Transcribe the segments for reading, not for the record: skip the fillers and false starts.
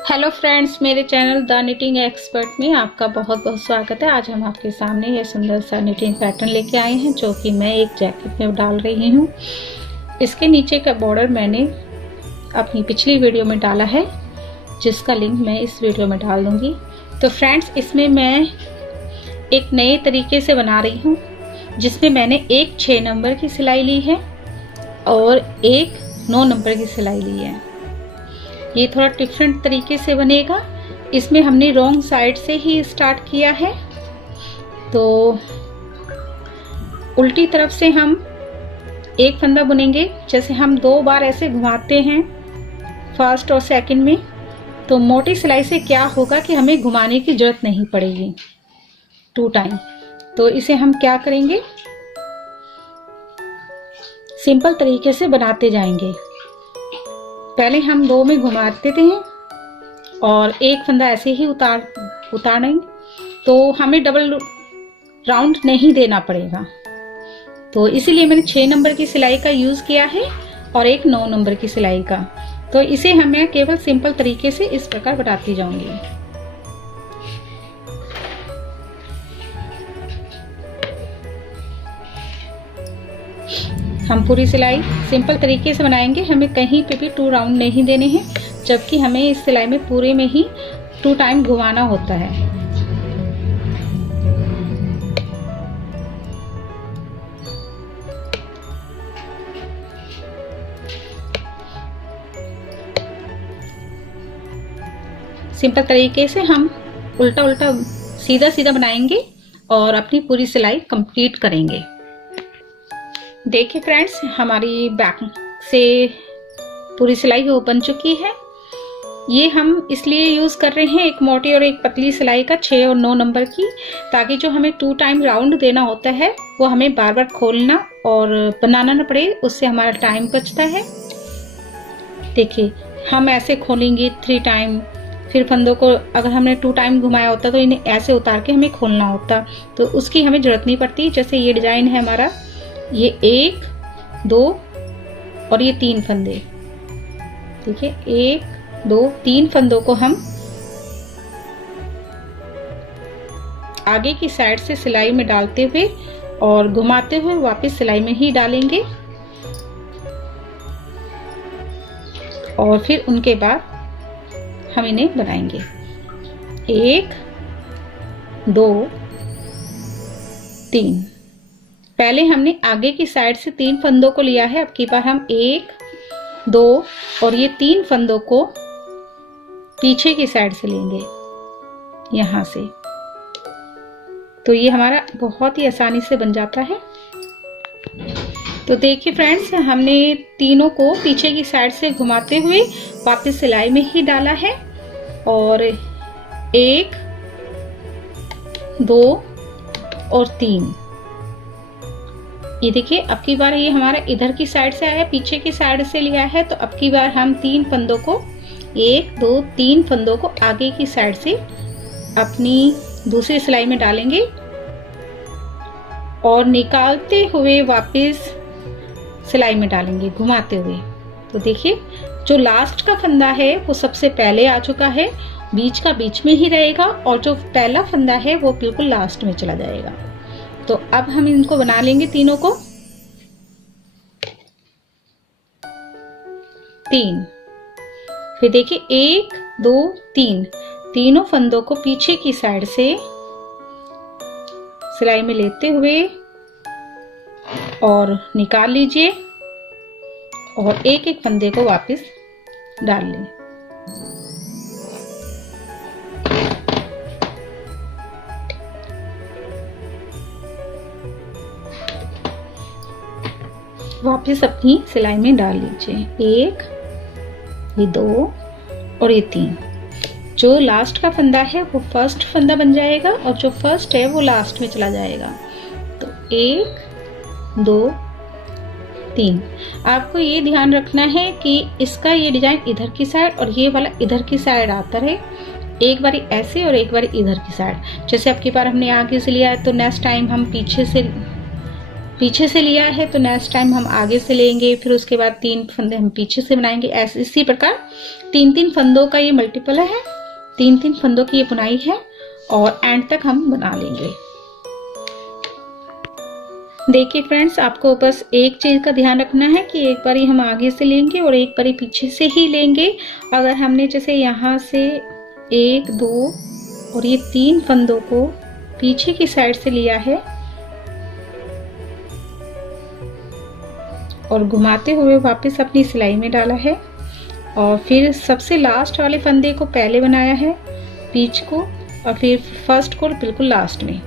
Hello friends, मेरे channel the knitting expert में आपका बहुत बहुत स्वागत है। आज हम आपके सामने ये सुंदर सा निटिंग पैटर्न लेके आए हैं जो कि मैं एक जैकेट में डाल रही हूँ। इसके नीचे का बॉर्डर मैंने अपनी पिछली वीडियो में डाला है, जिसका लिंक मैं इस वीडियो में डाल दूँगी। तो फ्रेंड्स, इसमें मैं एक नए तरीके से बना रही हूँ, जिसमें मैंने एक 6 नंबर की सिलाई ली है और एक 9 नंबर की सिलाई ली है। ये थोड़ा डिफरेंट तरीके से बनेगा। इसमें हमने रॉन्ग साइड से ही स्टार्ट किया है, तो उल्टी तरफ से हम एक फंदा बुनेंगे। जैसे हम 2 बार ऐसे घुमाते हैं फर्स्ट और सेकंड में, तो मोटी सिलाई से क्या होगा कि हमें घुमाने की जरूरत नहीं पड़ेगी 2 टाइम। तो इसे हम क्या करेंगे, सिंपल तरीके से बनाते जाएंगे। पहले हम 2 में घुमाते थे और एक फंदा ऐसे ही उतारेंगे, तो हमें डबल राउंड नहीं देना पड़ेगा। तो इसीलिए मैंने 6 नंबर की सिलाई का यूज किया है और एक 9 नंबर की सिलाई का। तो इसे हमें केवल सिंपल तरीके से इस प्रकार बनाती जाऊंगी। हम पूरी सिलाई सिंपल तरीके से बनाएंगे। हमें कहीं पे भी 2 राउंड नहीं देने हैं, जबकि हमें इस सिलाई में पूरे में ही 2 टाइम घुमाना होता है। सिंपल तरीके से हम उल्टा उल्टा सीधा सीधा बनाएंगे और अपनी पूरी सिलाई कंप्लीट करेंगे। देखिए फ्रेंड्स, हमारी बैक से पूरी सिलाई हो बन चुकी है। ये हम इसलिए यूज कर रहे हैं, एक मोटी और एक पतली सिलाई का 6 और 9 नंबर की, ताकि जो हमें 2 टाइम राउंड देना होता है वो हमें बार बार खोलना और बनाना ना पड़े। उससे हमारा टाइम बचता है। देखिए, हम ऐसे खोलेंगे 3 टाइम, फिर फंदों को अगर हमने 2 टाइम घुमाया होता तो इन्हें ऐसे उतार के हमें खोलना होता, तो उसकी हमें जरूरत नहीं पड़ती। जैसे ये डिजाइन है हमारा, ये 1, 2 और ये 3 फंदे। ठीक है, 1, 2, 3 फंदों को हम आगे की साइड से सिलाई में डालते हुए और घुमाते हुए वापस सिलाई में ही डालेंगे। और फिर उनके बाद हम इन्हें बनाएंगे। 1, 2, 3। पहले हमने आगे की साइड से 3 फंदों को लिया है। अब की बार हम 1, 2 और ये 3 फंदों को पीछे की साइड से लेंगे, यहां से। तो ये हमारा बहुत ही आसानी से बन जाता है। तो देखिए फ्रेंड्स, हमने तीनों को पीछे की साइड से घुमाते हुए वापस सिलाई में ही डाला है। और 1, 2 और 3। ये देखिए, अब की बार ये हमारा इधर की साइड से आया, पीछे की साइड से लिया है। तो अब की बार हम 3 फंदों को 1, 2, 3 फंदों को आगे की साइड से अपनी दूसरी सिलाई में डालेंगे और निकालते हुए वापस सिलाई में डालेंगे, घुमाते हुए। तो देखिए, जो लास्ट का फंदा है वो सबसे पहले आ चुका है, बीच का बीच में ही रहेगा और जो पहला फंदा है वो बिल्कुल लास्ट में चला जाएगा। तो अब हम इनको बना लेंगे तीनों को। 3। फिर देखिए, 1, 2, 3 तीनों फंदों को पीछे की साइड से सिलाई में लेते हुए और निकाल लीजिए और एक एक फंदे को वापस डाल लें। वापस अपनी सिलाई में डाल लीजिए। 1, ये 2 और ये 3। जो लास्ट का फंदा है वो फर्स्ट फंदा बन जाएगा और जो फर्स्ट है वो लास्ट में चला जाएगा। तो 1, 2, 3। आपको ये ध्यान रखना है कि इसका ये डिजाइन इधर की साइड और ये वाला इधर की साइड आता रहे। एक बारी ऐसे और एक बारी इधर की साइड। जैसे अब की बार हमने आगे से लिया है, तो नेक्स्ट टाइम हम पीछे से पीछे से लिया है तो नेक्स्ट टाइम हम आगे से लेंगे, फिर उसके बाद 3 फंदे हम पीछे से बनाएंगे। ऐसे इसी प्रकार 3-3 फंदों का ये मल्टीपल है, 3-3 फंदों की ये बुनाई है और एंड तक हम बना लेंगे। देखिए फ्रेंड्स, आपको बस एक चीज का ध्यान रखना है कि एक बारी हम आगे से लेंगे और एक बारी पीछे से ही लेंगे। अगर हमने जैसे यहाँ से 1, 2 और ये 3 फंदों को पीछे की साइड से लिया है और घुमाते हुए वापस अपनी सिलाई में डाला है और फिर सबसे लास्ट वाले फंदे को पहले बनाया है बीच को और फिर फर्स्ट को बिल्कुल लास्ट में।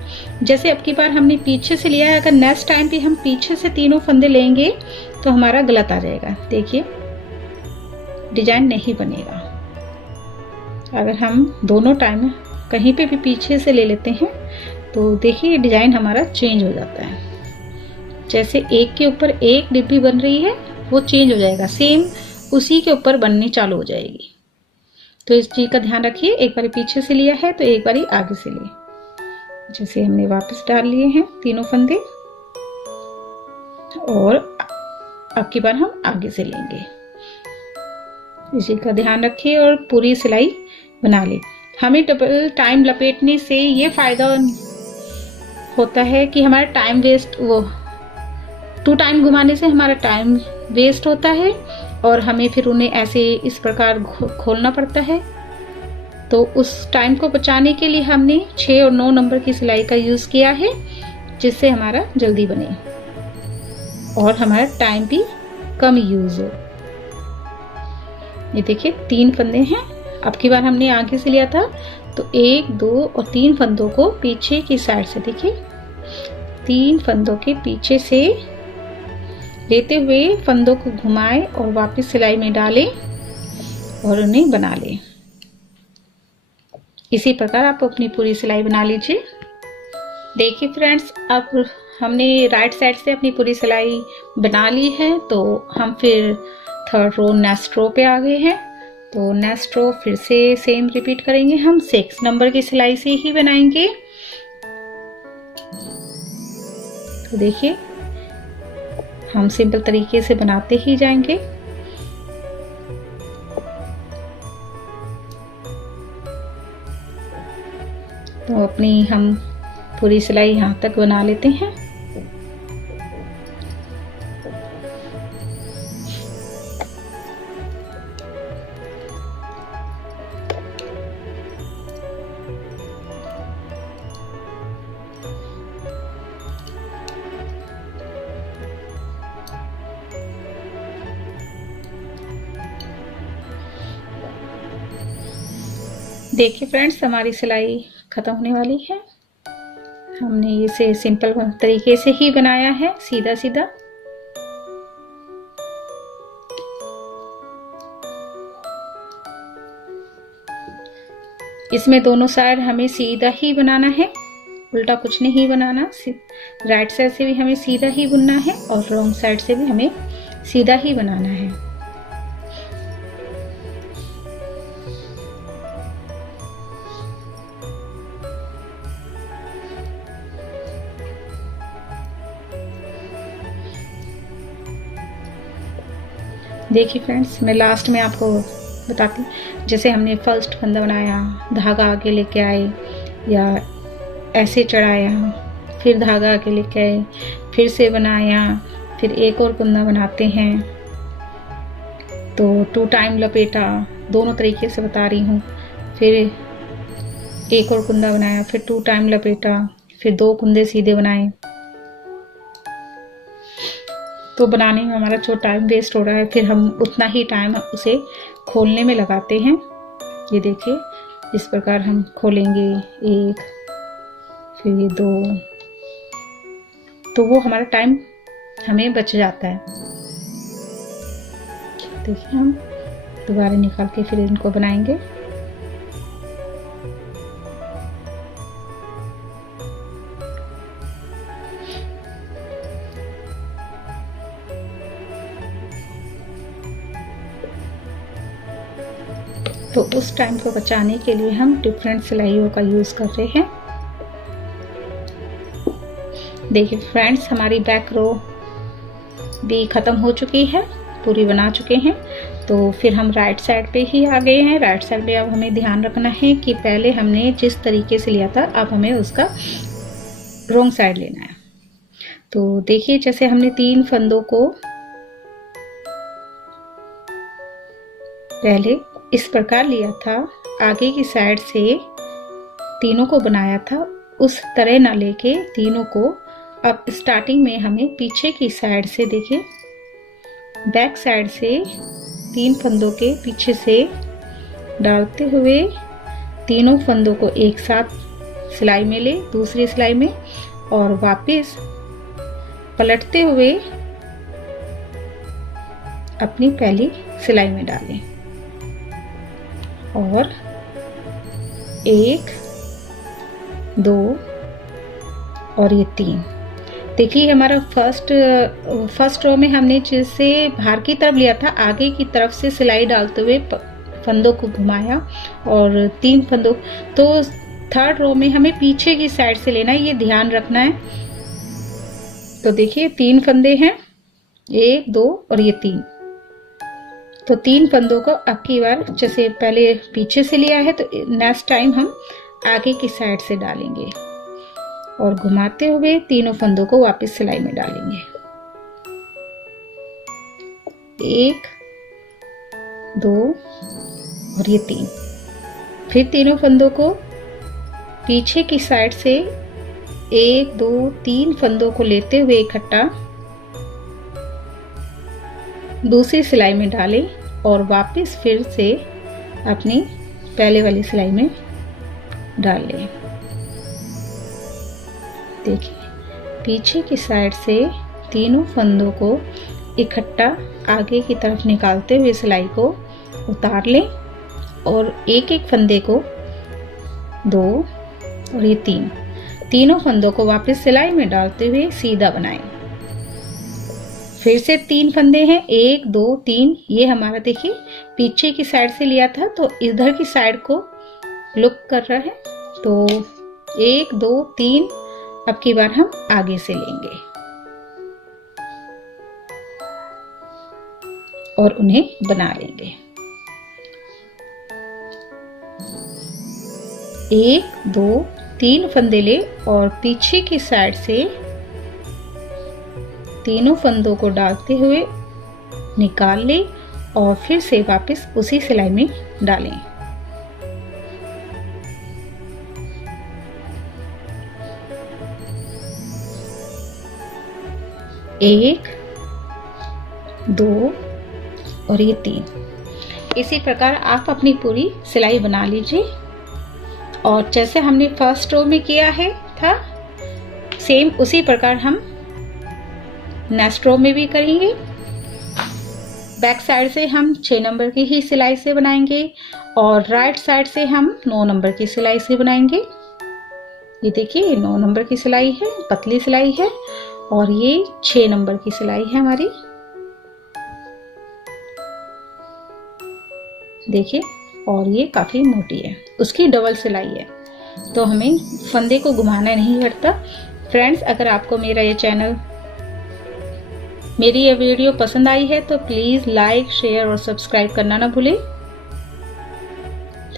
जैसे अब की बार हमने पीछे से लिया है, अगर नेक्स्ट टाइम भी हम पीछे से तीनों फंदे लेंगे तो हमारा गलत आ जाएगा। देखिए डिजाइन नहीं बनेगा। अगर हम दोनों टाइम कहीं पे भी पीछे से ले लेते हैं तो देखिए डिजाइन हमारा चेंज हो जाता है। जैसे एक के ऊपर एक डिब्बी बन रही है वो चेंज हो जाएगा, सेम उसी के ऊपर बननी चालू हो जाएगी। तो इस चीज का ध्यान रखिए, एक बारी पीछे से लिया है तो एक बारी आगे से लिए। जैसे हमने वापस डाल लिए हैं तीनों फंदे और अब की बार हम आगे से लेंगे। इस चीज का ध्यान रखिए और पूरी सिलाई बना ले। हमें डबल टाइम लपेटने से ये फायदा होता है कि हमारा टाइम वेस्ट, वो 2 टाइम घुमाने से हमारा टाइम वेस्ट होता है और हमें फिर उन्हें ऐसे इस प्रकार खोलना पड़ता है। तो उस टाइम को बचाने के लिए हमने 6 और 9 नंबर की सिलाई का यूज किया है, जिससे हमारा जल्दी बने और हमारा टाइम भी कम यूज हो। ये देखिए 3 फंदे हैं। अब की बार हमने आगे से लिया था तो 1, 2 और 3 फंदों को पीछे की साइड से, देखिए 3 फंदों के पीछे से लेते हुए फंदों को घुमाए और वापस सिलाई में डालें और उन्हें बना लें। इसी प्रकार आप अपनी पूरी सिलाई बना लीजिए। देखिए फ्रेंड्स, अब हमने राइट साइड से अपनी पूरी सिलाई बना ली है तो हम फिर 3rd रो नेक्स्ट रो पे आ गए हैं। तो नेक्स्ट रो फिर से सेम रिपीट करेंगे, हम 6 नंबर की सिलाई से ही बनाएंगे। तो देखिए हम सिंपल तरीके से बनाते ही जाएंगे। तो अपनी हम पूरी सिलाई यहाँ तक बना लेते हैं। देखिए फ्रेंड्स, हमारी सिलाई खत्म होने वाली है। हमने इसे सिंपल तरीके से ही बनाया है, सीधा सीधा। इसमें दोनों साइड हमें सीधा ही बनाना है, उल्टा कुछ नहीं बनाना। राइट साइड से भी हमें सीधा ही बुनना है और रॉन्ग साइड से भी हमें सीधा ही बनाना है। देखिए फ्रेंड्स, मैं लास्ट में आपको बताती, जैसे हमने फर्स्ट फंदा बनाया, धागा आगे लेके आए या ऐसे चढ़ाया, फिर धागा आगे लेके आए, फिर से बनाया, फिर एक और फंदा बनाते हैं। तो 2 टाइम लपेटा, दोनों तरीके से बता रही हूँ। फिर एक और कुंदा बनाया, फिर 2 टाइम लपेटा, फिर 2 कुंदे सीधे बनाए। तो बनाने में हमारा जो टाइम वेस्ट हो रहा है, फिर हम उतना ही टाइम उसे खोलने में लगाते हैं। ये देखिए इस प्रकार हम खोलेंगे 1, फिर ये 2, तो वो हमारा टाइम हमें बच जाता है। देखिए हम दोबारा निकाल के फिर इनको बनाएंगे। तो उस टाइम को बचाने के लिए हम डिफरेंट सिलाइयों का यूज कर रहे हैं। देखिए फ्रेंड्स, हमारी बैक रो भी ख़त्म हो चुकी है, पूरी बना चुके हैं। तो फिर हम राइट साइड पे ही आ गए हैं। राइट साइड पे अब हमें ध्यान रखना है कि पहले हमने जिस तरीके से लिया था अब हमें उसका रॉन्ग साइड लेना है। तो देखिए, जैसे हमने 3 फंदों को पहले इस प्रकार लिया था, आगे की साइड से तीनों को बनाया था, उस तरह ना लेके तीनों को अब स्टार्टिंग में हमें पीछे की साइड से, देखिए बैक साइड से 3 फंदों के पीछे से डालते हुए तीनों फंदों को एक साथ सिलाई में ले, दूसरी सिलाई में, और वापस पलटते हुए अपनी पहली सिलाई में डालें। और 1 2 और ये 3। देखिए हमारा फर्स्ट रो में हमने जैसे बाहर की तरफ लिया था, आगे की तरफ से सिलाई डालते हुए फंदों को घुमाया और 3 फंदों, तो थर्ड रो में हमें पीछे की साइड से लेना है, ये ध्यान रखना है। तो देखिए 3 फंदे हैं, 1 2 और ये 3। तो 3 फंदों को अब की बार जैसे पहले पीछे से लिया है, तो नेक्स्ट टाइम हम आगे की साइड से डालेंगे और घुमाते हुए तीनों फंदों को वापस सिलाई में डालेंगे। 1 2 और ये 3। फिर तीनों फंदों को पीछे की साइड से 1 2 3 फंदों को लेते हुए इकट्ठा दूसरी सिलाई में डालें और वापस फिर से अपनी पहले वाली सिलाई में डाल लें। देखिए पीछे की साइड से तीनों फंदों को इकट्ठा आगे की तरफ निकालते हुए सिलाई को उतार लें और एक एक फंदे को 2 और ये 3 तीनों फंदों को वापस सिलाई में डालते हुए सीधा बनाएं। फिर से 3 फंदे हैं, 1 2 3। ये हमारा देखिए पीछे की साइड से लिया था, तो इधर की साइड को लुक कर रहा है। तो 1 2 3 अब की बार हम आगे से लेंगे और उन्हें बना लेंगे। 1 2 3 फंदे ले और पीछे की साइड से तीनों फंदों को डालते हुए निकाल ले और फिर से वापस उसी सिलाई में डालें। एक 2 और ये 3। इसी प्रकार आप अपनी पूरी सिलाई बना लीजिए और जैसे हमने फर्स्ट रो में किया है था, सेम उसी प्रकार हम नेक्स्ट रो में भी करेंगे। बैक साइड से हम 6 नंबर की ही सिलाई से बनाएंगे और राइट साइड से हम 9 नंबर की सिलाई से बनाएंगे। ये देखिए 9 नंबर की सिलाई है, पतली सिलाई है, और ये 6 नंबर की सिलाई है हमारी। देखिए, और ये काफी मोटी है, उसकी डबल सिलाई है, तो हमें फंदे को घुमाना नहीं पड़ता। फ्रेंड्स, अगर आपको मेरा ये चैनल, मेरी ये वीडियो पसंद आई है तो प्लीज लाइक, शेयर और सब्सक्राइब करना ना भूलें।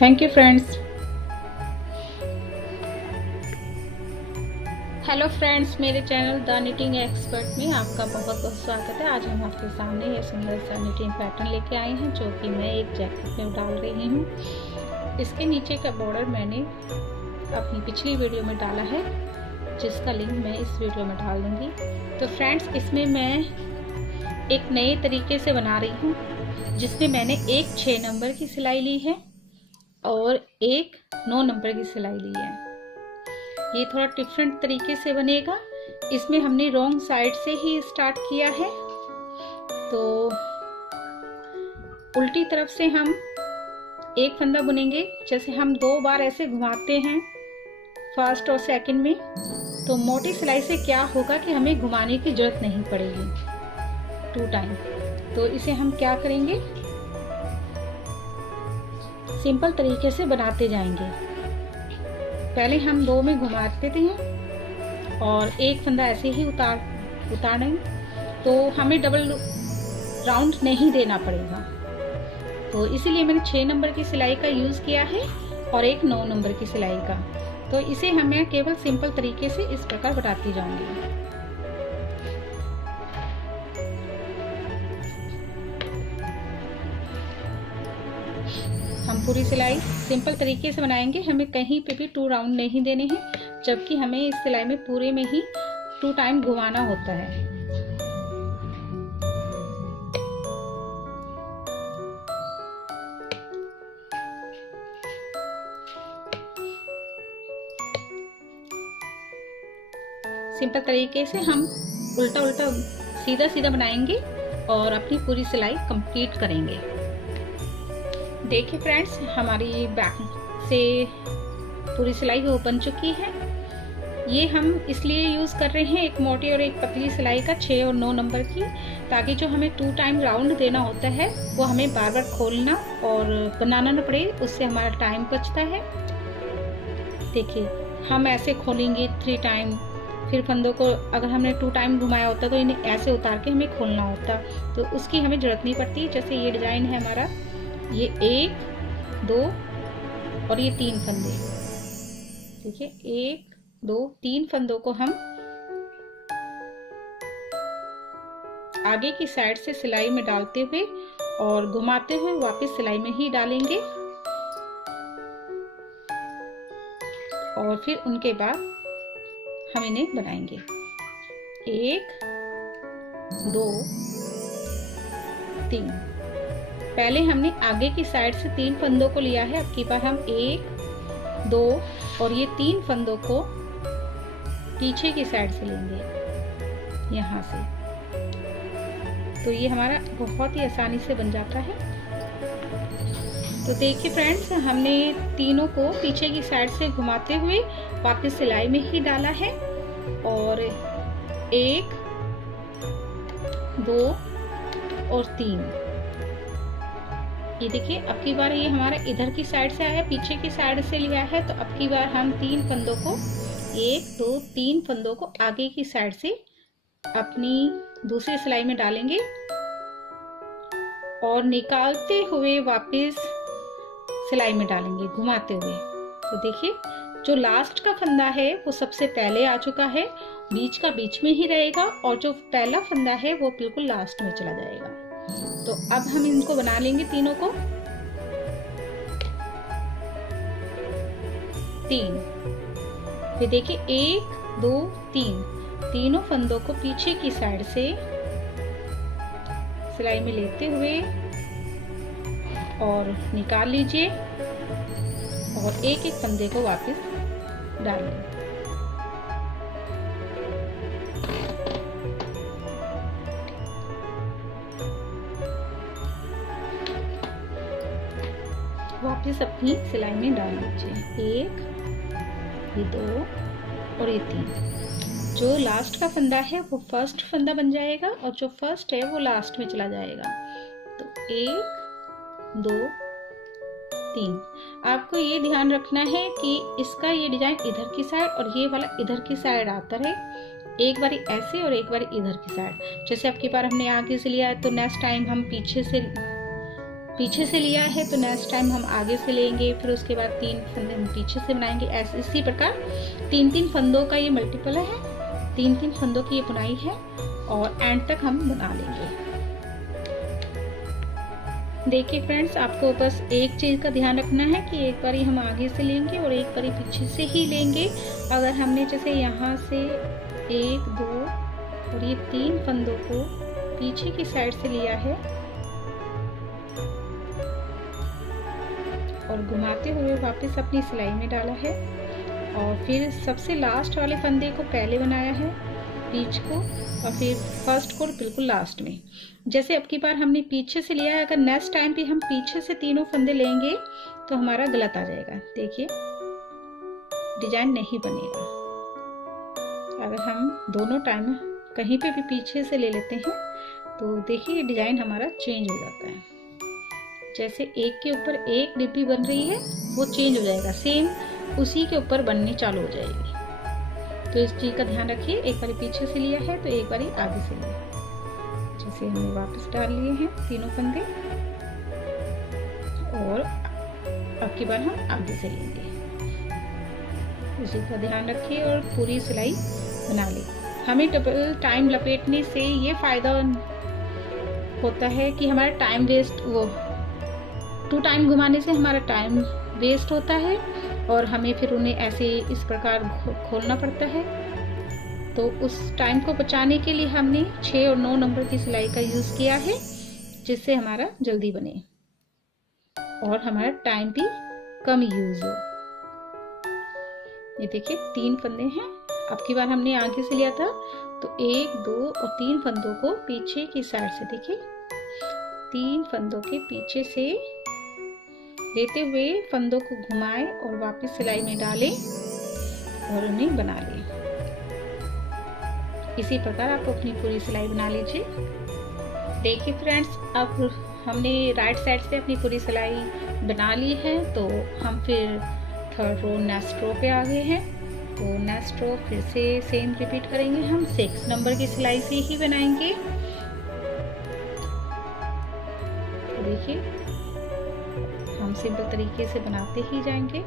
Thank you friends. Hello friends, मेरे चैनल द निटिंग एक्सपर्ट में आपका बहुत बहुत स्वागत है। आज हम आपके सामने ये सुंदर सा निटिंग पैटर्न लेके आए हैं, जो कि मैं एक जैकेट में डाल रही हूँ। इसके नीचे का बॉर्डर मैंने अपनी पिछली वीडियो में डाला है, जिसका लिंक मैं इस वीडियो में डाल दूंगी। तो फ्रेंड्स, इसमें मैं एक नए तरीके से बना रही हूँ, जिसमें मैंने एक 6 नंबर की सिलाई ली है और एक 9 नंबर की सिलाई ली है। ये थोड़ा डिफरेंट तरीके से बनेगा। इसमें हमने रॉन्ग साइड से ही स्टार्ट किया है, तो उल्टी तरफ से हम एक फंदा बुनेंगे। जैसे हम 2 बार ऐसे घुमाते हैं फर्स्ट और सेकंड में, तो मोटी सिलाई से क्या होगा कि हमें घुमाने की जरूरत नहीं पड़ेगी 2 टाइम। तो इसे हम क्या करेंगे, सिंपल तरीके से बनाते जाएंगे। पहले हम 2 में घुमाते थे और एक फंदा ऐसे ही उतारें तो हमें डबल राउंड नहीं देना पड़ेगा। तो इसीलिए मैंने 6 नंबर की सिलाई का यूज़ किया है और एक 9 नंबर की सिलाई का। तो इसे हमें केवल सिंपल तरीके से इस प्रकार बढ़ाती जाऊंगी। हम पूरी सिलाई सिंपल तरीके से बनाएंगे, हमें कहीं पे भी 2 राउंड नहीं देने हैं, जबकि हमें इस सिलाई में पूरे में ही 2 टाइम घुमाना होता है। सिंपल तरीके से हम उल्टा उल्टा सीधा सीधा बनाएंगे और अपनी पूरी सिलाई कंप्लीट करेंगे। देखिए फ्रेंड्स, हमारी बैक से पूरी सिलाई वो बन चुकी है। ये हम इसलिए यूज़ कर रहे हैं, एक मोटी और एक पतली सिलाई का 6 और 9 नंबर की, ताकि जो हमें 2 टाइम राउंड देना होता है वो हमें बार बार खोलना और बनाना ना पड़े, उससे हमारा टाइम बचता है। देखिए, हम ऐसे खोलेंगे 3 टाइम, फिर फंदों को अगर हमने 2 टाइम घुमाया होता तो इन्हें ऐसे उतार के हमें खोलना होता, तो उसकी हमें ज़रूरत नहीं पड़ती। जैसे ये डिज़ाइन है हमारा, ये 1, 2 और ये 3 फंदे। देखिए 1, 2, 3 फंदों को हम आगे की साइड से सिलाई में डालते हुए और घुमाते हुए वापस सिलाई में ही डालेंगे, और फिर उनके बाद हम इन्हें बनाएंगे। 1, 2, 3। पहले हमने आगे की साइड से 3 फंदों को लिया है, अब की बार हम 1, 2 और ये 3 फंदों को पीछे की साइड से लेंगे यहाँ से। तो ये हमारा बहुत ही आसानी से बन जाता है। तो देखिए फ्रेंड्स, हमने तीनों को पीछे की साइड से घुमाते हुए वापस सिलाई में ही डाला है, और 1, 2 और 3। ये देखिए, अब की बार ये हमारा इधर की साइड से आया, पीछे की साइड से लिया है, तो अब की बार हम 3 फंदों को 1, 2, 3 फंदों को आगे की साइड से अपनी दूसरी सिलाई में डालेंगे और निकालते हुए वापस सिलाई में डालेंगे घुमाते हुए। तो देखिए, जो लास्ट का फंदा है वो सबसे पहले आ चुका है, बीच का बीच में ही रहेगा, और जो पहला फंदा है वो बिल्कुल लास्ट में चला जाएगा। तो अब हम इनको बना लेंगे तीनों को। 3, फिर देखिए 1, 2, 3, तीनों फंदों को पीछे की साइड से सिलाई में लेते हुए और निकाल लीजिए, और एक एक फंदे को वापस डाल लें। वापस अपनी सिलाई में डाल लीजिए। 1, ये 2 और ये 3। जो लास्ट का फंदा है वो फर्स्ट फंदा बन जाएगा, और जो फर्स्ट है वो लास्ट में चला जाएगा। तो 1, 2, 3। आपको ये ध्यान रखना है कि इसका ये डिजाइन इधर की साइड और ये वाला इधर की साइड आता है, एक बारी ऐसे और एक बारी इधर की साइड। जैसे अब की बार हमने आगे से लिया है, तो नेक्स्ट टाइम हम पीछे से लिया है, तो नेक्स्ट टाइम हम आगे से लेंगे, फिर उसके बाद 3 फंदे हम पीछे से बनाएंगे। ऐसे इसी प्रकार 3-3 फंदों का ये मल्टीपल है, 3-3 फंदों की ये बुनाई है, और एंड तक हम बना लेंगे। देखिए फ्रेंड्स, आपको बस एक चीज़ का ध्यान रखना है कि एक बारी हम आगे से लेंगे और एक बारी पीछे से ही लेंगे। अगर हमने जैसे यहाँ से 1, 2 और ये 3 फंदों को पीछे की साइड से लिया है और घुमाते हुए वापस अपनी सिलाई में डाला है, और फिर सबसे लास्ट वाले फंदे को पहले बनाया है बीच को, और फिर फर्स्ट को बिल्कुल लास्ट में। जैसे अब की बार हमने पीछे से लिया है, अगर नेक्स्ट टाइम भी हम पीछे से तीनों फंदे लेंगे तो हमारा गलत आ जाएगा। देखिए, डिजाइन नहीं बनेगा। अगर हम दोनों टाइम कहीं पे भी पीछे से ले लेते हैं तो देखिए डिजाइन हमारा चेंज हो जाता है। जैसे एक के ऊपर एक डिब्बी बन रही है, वो चेंज हो जाएगा, सेम उसी के ऊपर बननी चालू हो जाएगी। तो इस चीज़ का ध्यान रखिए, एक बारी पीछे से लिया है तो एक बारी आगे से लिया। जैसे हमने वापस डाल लिए हैं तीनों फंदे, और अब की बार हम आगे से लेंगे। इसी का ध्यान रखिए और पूरी सिलाई बना ली। हमें डबल टाइम लपेटने से ये फ़ायदा होता है कि हमारा टाइम वेस्ट, वो 2 टाइम घुमाने से हमारा टाइम वेस्ट होता है और हमें फिर उन्हें ऐसे इस प्रकार खोलना पड़ता है। तो उस टाइम को बचाने के लिए हमने 6 और 9 नंबर की सिलाई का यूज़ किया है, जिससे हमारा जल्दी बने और हमारा टाइम भी कम यूज़ हो। ये देखिए 3 फंदे हैं। अब की बार हमने आगे से लिया था तो 1, 2 और 3 फंदों को पीछे की साइड से, देखिए 3 फंदों के पीछे से लेते हुए फंदों को घुमाएं और वापस सिलाई में डालें और उन्हें बना लें। इसी प्रकार आप अपनी पूरी सिलाई बना लीजिए। देखिए फ्रेंड्स, अब हमने राइट साइड से अपनी पूरी सिलाई बना ली है, तो हम फिर थर्ड रो नेक्स्ट रो पे आ गए हैं। तो नेक्स्ट रो फिर से सेम रिपीट करेंगे, हम 6 नंबर की सिलाई से ही बनाएंगे। तो देखिए हम सिंपल तरीके से बनाते ही जाएंगे।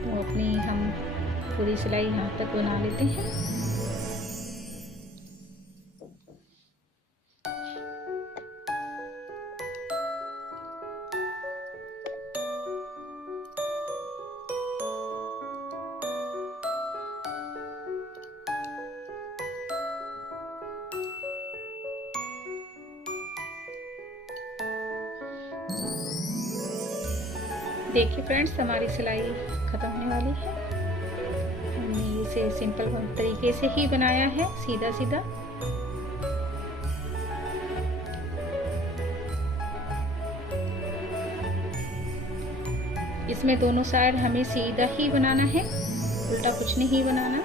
तो अपनी हम पूरी सिलाई यहाँ तक बना लेते हैं। देखिए फ्रेंड्स, हमारी सिलाई खत्म होने वाली है। हमने इसे सिंपल तरीके से ही बनाया है, सीधा सीधा। इसमें दोनों साइड हमें सीधा ही बनाना है, उल्टा कुछ नहीं बनाना।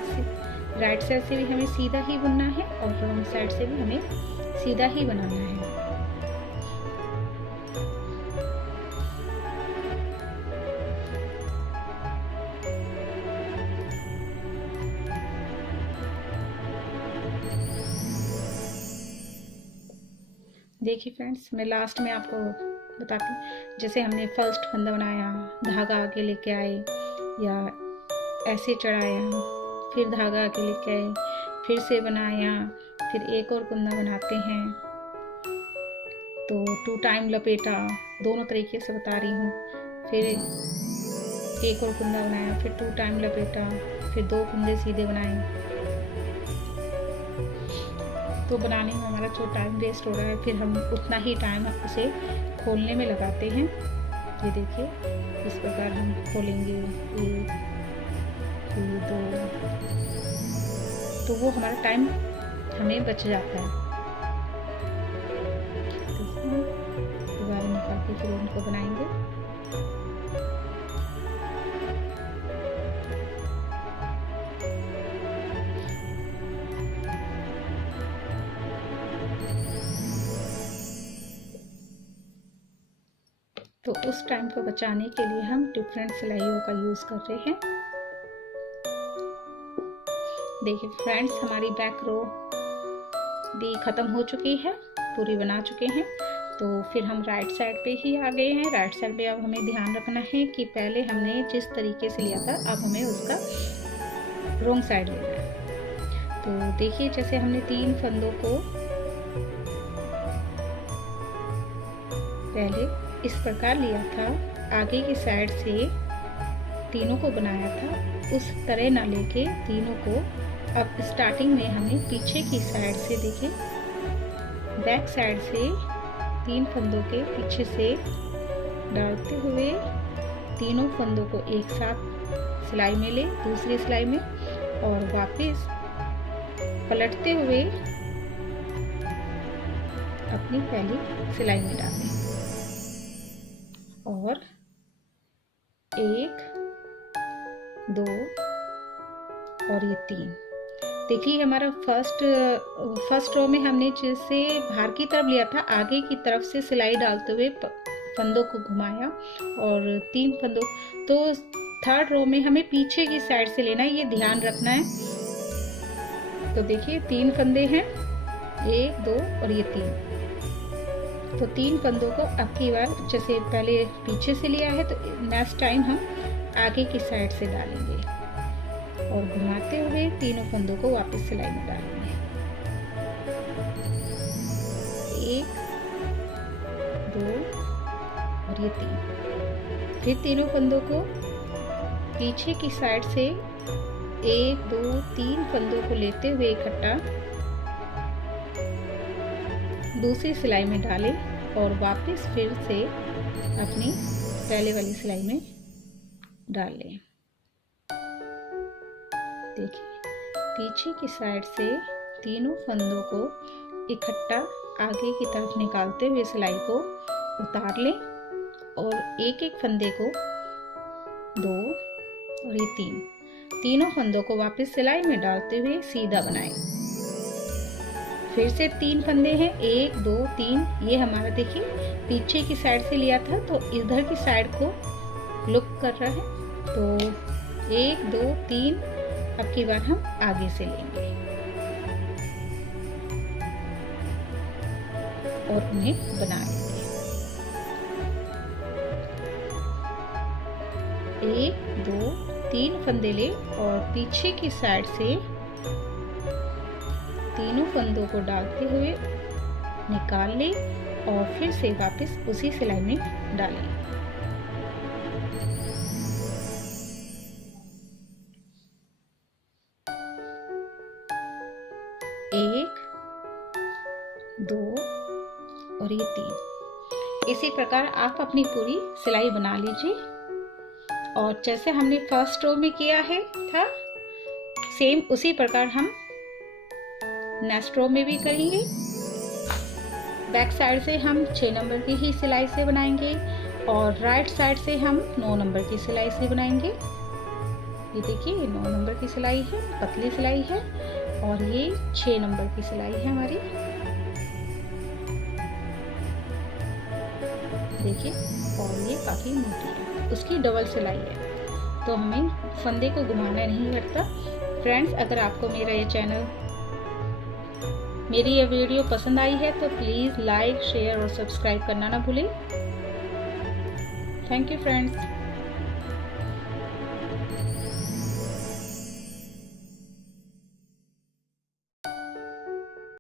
राइट साइड से भी हमें सीधा ही बुनना है और रॉन्ग साइड से भी हमें सीधा ही बनाना है। देखिए फ्रेंड्स, मैं लास्ट में आपको बताती हूँ। जैसे हमने फर्स्ट फंदा बनाया, धागा आगे लेके आए या ऐसे चढ़ाया, फिर धागा आगे लेके आए, फिर से बनाया, फिर एक और कुंदा बनाते हैं। तो 2 टाइम लपेटा, दोनों तरीके से बता रही हूँ। फिर एक और कुंदा बनाया, फिर 2 टाइम लपेटा, फिर 2 कुंदे सीधे बनाए। तो बनाने में हमारा जो टाइम वेस्ट हो रहा है, फिर हम उतना ही टाइम उसे खोलने में लगाते हैं। ये देखिए इस प्रकार हम खोलेंगे 1, 2, तो वो हमारा टाइम हमें बच जाता है। दोबारा निकाल के फिर उनको बनाएंगे। तो उस टाइम को बचाने के लिए हम डिफरेंट सिलाइयों का यूज़ कर रहे हैं। देखिए फ्रेंड्स, हमारी बैक रो भी ख़त्म हो चुकी है, पूरी बना चुके हैं। तो फिर हम राइट साइड पे ही आ गए हैं। राइट साइड पे अब हमें ध्यान रखना है कि पहले हमने जिस तरीके से लिया था, अब हमें उसका रॉन्ग साइड लेना है। तो देखिए, जैसे हमने 3 फंदों को पहले इस प्रकार लिया था, आगे की साइड से तीनों को बनाया था, उस तरह ना लेके तीनों को अब स्टार्टिंग में हमें पीछे की साइड से, देखिए बैक साइड से 3 फंदों के पीछे से डालते हुए तीनों फंदों को एक साथ सिलाई में ले, दूसरी सिलाई में, और वापस पलटते हुए अपनी पहली सिलाई में डालें। और 1, 2 और ये 3। देखिए हमारा फर्स्ट रो में हमने जैसे बाहर की तरफ लिया था, आगे की तरफ से सिलाई डालते हुए फंदों को घुमाया और 3 फंदों, तो 3rd रो में हमें पीछे की साइड से लेना है, ये ध्यान रखना है। तो देखिए 3 फंदे हैं, 1 2 और ये 3। तो 3 फंदों को अब की बार जैसे पहले पीछे से लिया है, तो नेक्स्ट टाइम हम आगे की साइड से डालेंगे और घुमाते हुए तीनों फंदों को वापस सिलाई में डालेंगे। 1 2 और ये 3। फिर तीनों फंदों को पीछे की साइड से 1 2 3 फंदों को लेते हुए इकट्ठा दूसरी सिलाई में डालें और वापस फिर से अपनी पहले वाली सिलाई में डाल लें। देखिए पीछे की साइड से तीनों फंदों को इकट्ठा आगे की तरफ निकालते हुए सिलाई को उतार लें और एक एक फंदे को 2 और ये 3, तीनों फंदों को वापस सिलाई में डालते हुए सीधा बनाएं। फिर से 3 फंदे हैं, 1 2 3। ये हमारा देखिए पीछे की साइड से लिया था, तो इधर की साइड को लुक कर रहा है। तो 1 2 3 अब की बार हम आगे से लेंगे और उन्हें बना लेंगे। 1 2 3 फंदे ले और पीछे की साइड से तीनों फंदों को डालते हुए निकाल लें और फिर से वापस उसी सिलाई में डालें। एक 2 और ये 3। इसी प्रकार आप अपनी पूरी सिलाई बना लीजिए और जैसे हमने फर्स्ट रो में किया है था, सेम उसी प्रकार हम नेक्स्ट रो में भी करेंगे। बैक साइड से हम 6 नंबर की ही सिलाई से बनाएंगे और राइट साइड से हम 9 नंबर की सिलाई से बनाएंगे। ये देखिए 9 नंबर की सिलाई है, पतली सिलाई है और ये 6 नंबर की सिलाई है हमारी। देखिए और ये काफी मोटी है, उसकी डबल सिलाई है, तो हमें फंदे को घुमाना नहीं पड़ता। फ्रेंड्स, अगर आपको मेरा ये चैनल, मेरी ये वीडियो पसंद आई है तो प्लीज़ लाइक, शेयर और सब्सक्राइब करना ना भूलें। Thank you friends.